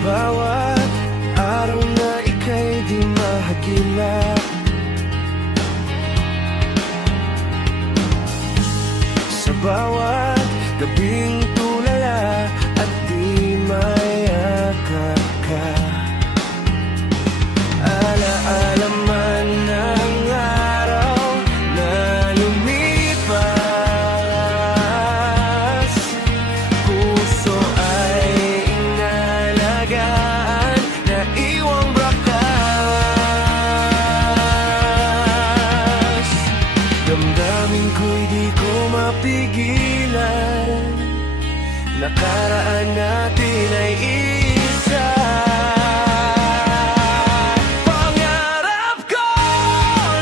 bawat araw na ika'y di mahagilap, sa bawat gabing tulala at di mayakap ka. Alaala man ng araw na lumipas, puso ay inalagaan na iwang brakas. Damdamin ko'y di ko mapigilan, nakaraan natin ay isa. Pangarap ko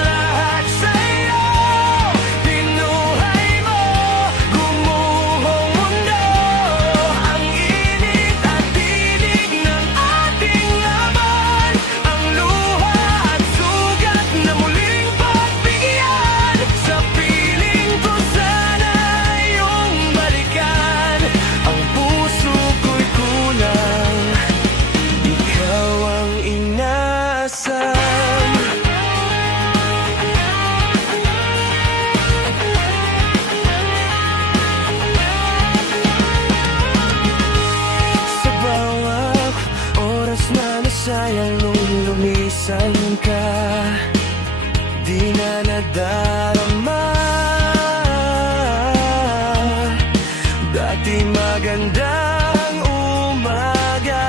lahat sa'yo, binuhay mo, gumuhong mundo. Ang init at tinig ng ating laban, ang luha at sugat na muling pagbigyan. Sa piling ko sana iyong balikan, ang puso ko'y kulang, ikaw ang inasam. Sa bawat oras na nasayang nung lumisan ka, di na nadarama dati magandang umaga.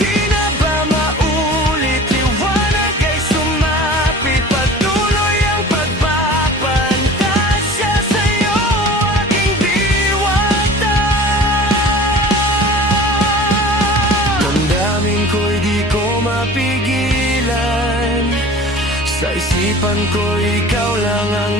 Di na ba maulit, liwanag ay sumapit, patuloy ang pagpapantasya sa'yo, aking diwata. Damdamin ko'y di ko mapigilan, sa isipan ko ikaw lang ang